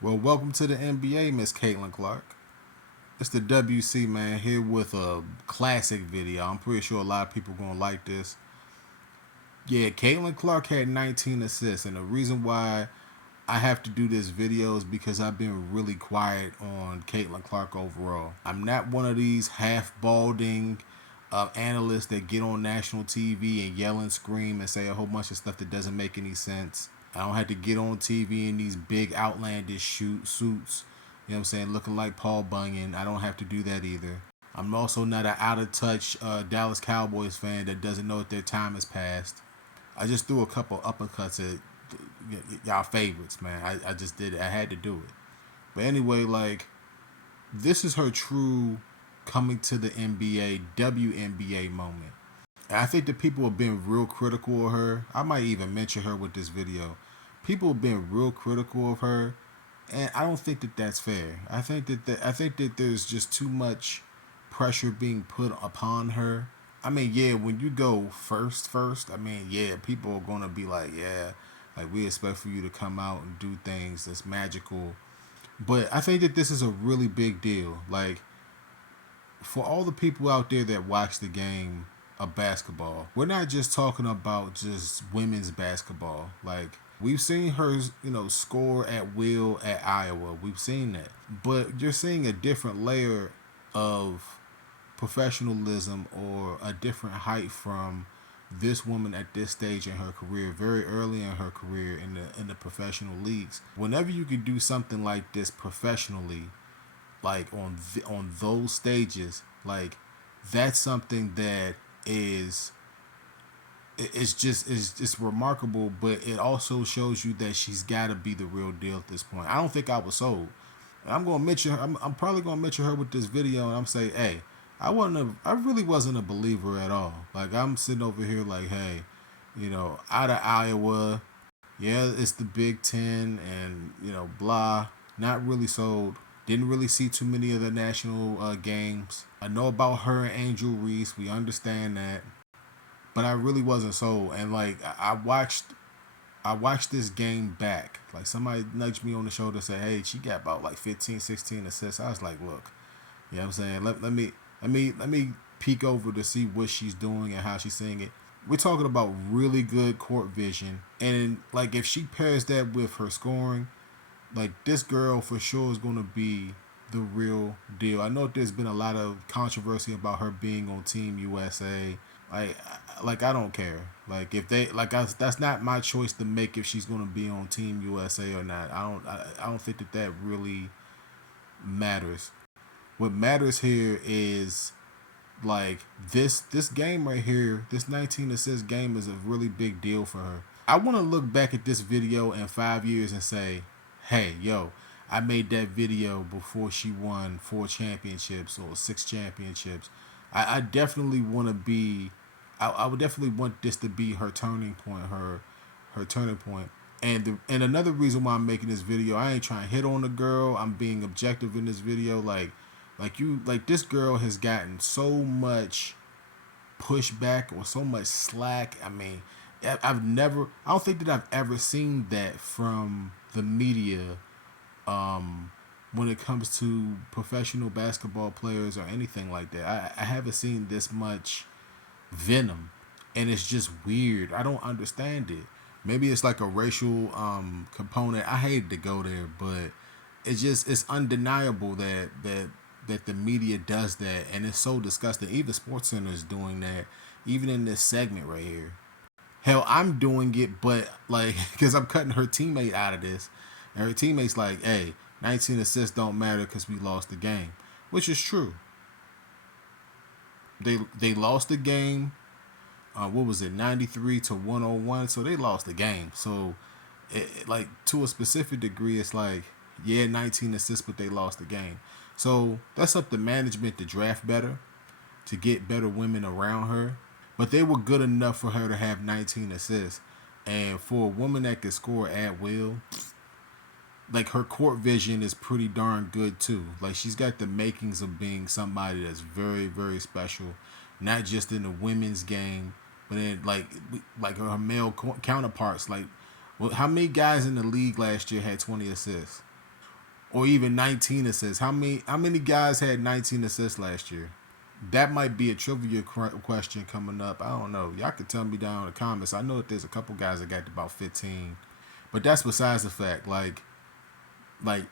Well, welcome to the NBA, Miss Caitlin Clark. It's the WC man here with a classic video. I'm pretty sure a lot of people gonna like this. Yeah, Caitlin Clark had 19 assists, and the reason why I have to do this video is because I've been really quiet on Caitlin Clark overall. I'm not one of these half balding analysts that get on national TV and yell and scream and say a whole bunch of stuff that doesn't make any sense. I don't have to get on TV in these big outlandish suits, you know what I'm saying, looking like Paul Bunyan. I don't have to do that either. I'm also not an out of touch Dallas Cowboys fan that doesn't know that their time has passed. I just threw a couple uppercuts at y'all favorites, man. I just did it. I had to do it. But anyway, like, this is her true coming to the NBA, WNBA moment. And I think that people have been real critical of her. I might even mention her with this video. People have been real critical of her, and I don't think that that's fair. I think that there's just too much pressure being put upon her. I mean, yeah, when you go first, I mean, yeah, people are gonna be like, yeah, like we expect for you to come out and do things that's magical. But I think that this is a really big deal. Like, for all the people out there that watch the game of basketball, we're not just talking about just women's basketball. Like, we've seen her, score at will at Iowa. We've seen that. But you're seeing a different layer of professionalism or a different height from this woman at this stage in her career, very early in her career in the professional leagues. Whenever you could do something like this professionally, like on those stages, like, that's something that is it's remarkable, but it also shows you that she's got to be the real deal at this point. I don't think I was sold. I'm gonna mention her. I'm probably gonna mention her with this video, and I'm say, hey, I really wasn't a believer at all. Like, I'm sitting over here like, hey, out of Iowa, yeah, it's the Big Ten, and blah. Not really sold. Didn't really see too many of the national games. I know about her and Angel Reese. We understand that, but I really wasn't sold. And like, I watched this game back. Like, somebody nudged me on the shoulder and said, hey, she got about like 15, 16 assists. I was like, look, you know what I'm saying? Let me peek over to see what she's doing and how she's seeing it. We're talking about really good court vision. And like, if she pairs that with her scoring, like, this girl for sure is gonna be the real deal. I know there's been a lot of controversy about her being on Team USA. Like, I don't care. Like, if they like, that's not my choice to make if she's gonna be on Team USA or not. I don't think that really matters. What matters here is, like, this game right here. This 19 assist game is a really big deal for her. I want to look back at this video in 5 years and say, hey, yo, I made that video before she won 4 championships or 6 championships. I definitely want to be. I would definitely want this to be her turning point. Her turning point. And another reason why I'm making this video, I ain't trying to hit on the girl. I'm being objective in this video. Like this girl has gotten so much pushback or so much slack. I mean, I don't think that I've ever seen that from the media, when it comes to professional basketball players or anything like that. I haven't seen this much venom, and it's just weird. I don't understand it. Maybe it's like a racial component. I hate to go there, but it's undeniable that the media does that, and it's so disgusting. Even SportsCenter is doing that, even in this segment right here. Hell, I'm doing it, but like, because I'm cutting her teammate out of this, and her teammate's like, hey, 19 assists don't matter because we lost the game, which is true. They lost the game. What was it, 93-101? So they lost the game. So, like, to a specific degree, it's like, yeah, 19 assists, but they lost the game. So that's up to management to draft better, to get better women around her. But they were good enough for her to have 19 assists. And for a woman that can score at will, like, her court vision is pretty darn good too. Like, she's got the makings of being somebody that's very, very special, not just in the women's game, but in like her male counterparts. Like, well, how many guys in the league last year had 20 assists? or even 19 assists. How many guys had 19 assists last year? That might be a trivia question coming up. I don't know. Y'all can tell me down in the comments. I know that there's a couple guys that got about 15, but that's besides the fact. Like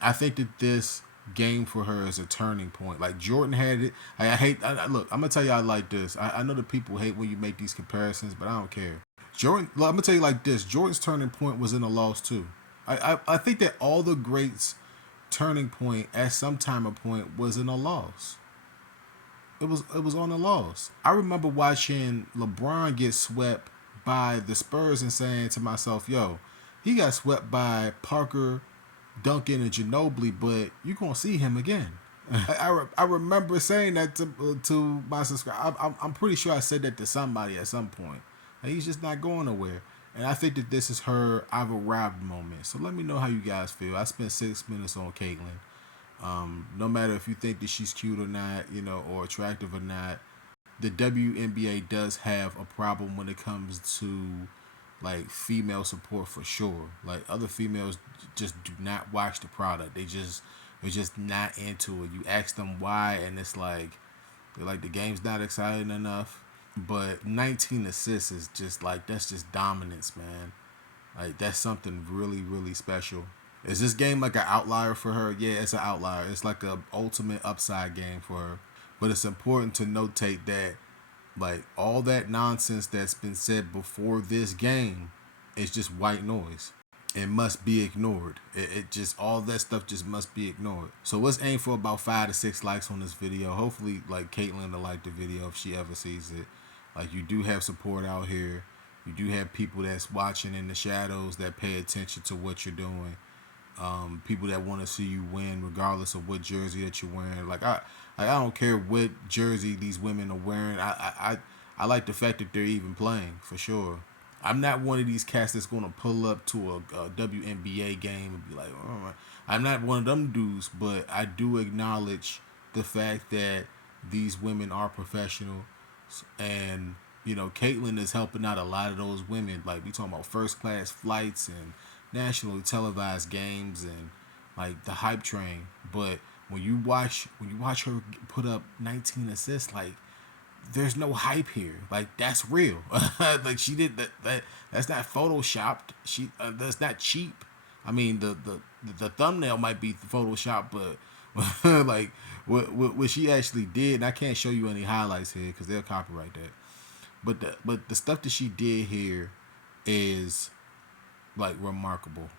I think that this game for her is a turning point. Like Jordan had it. I hate. Look, I'm gonna tell y'all like this. I know that people hate when you make these comparisons, but I don't care. Jordan. Look, I'm gonna tell you like this. Jordan's turning point was in a loss too. I think that all the greats' turning point at some time or point was in a loss. It was on a loss. I remember watching LeBron get swept by the Spurs and saying to myself, "Yo, he got swept by Parker, Duncan, and Ginobili, but you gonna see him again." I remember saying that to my subscriber. I'm pretty sure I said that to somebody at some point. And he's just not going nowhere. And I think that this is her I've arrived moment. So let me know how you guys feel. I spent 6 minutes on Caitlyn. No matter if you think that she's cute or not, or attractive or not, the WNBA does have a problem when it comes to like female support for sure. Like other females just do not watch the product. They're just not into it. You ask them why, and it's like they're like the game's not exciting enough. But 19 assists is just like that's just dominance, man. Like that's something really, really special. Is this game like an outlier for her? Yeah, it's an outlier. It's like a ultimate upside game for her. But it's important to notate that like all that nonsense that's been said before this game is just white noise. It must be ignored. It just all that stuff just must be ignored. So let's aim for about 5 to 6 likes on this video. Hopefully, like Caitlyn will like the video if she ever sees it. Like you do have support out here. You do have people that's watching in the shadows that pay attention to what you're doing. People that want to see you win, regardless of what jersey that you're wearing. I don't care what jersey these women are wearing. I like the fact that they're even playing for sure. I'm not one of these cats that's gonna pull up to a WNBA game and be like, oh, I'm not one of them dudes, but I do acknowledge the fact that these women are professional, and Caitlyn is helping out a lot of those women. Like we talking about first class flights and nationally televised games and like the hype train. But when you watch her put up 19 assists, like there's no hype here. Like that's real. Like she did that. That's not photoshopped. That's not cheap. I mean the thumbnail might be photoshopped, but like what she actually did. And I can't show you any highlights here because they'll copyright that. But the stuff that she did here is like remarkable.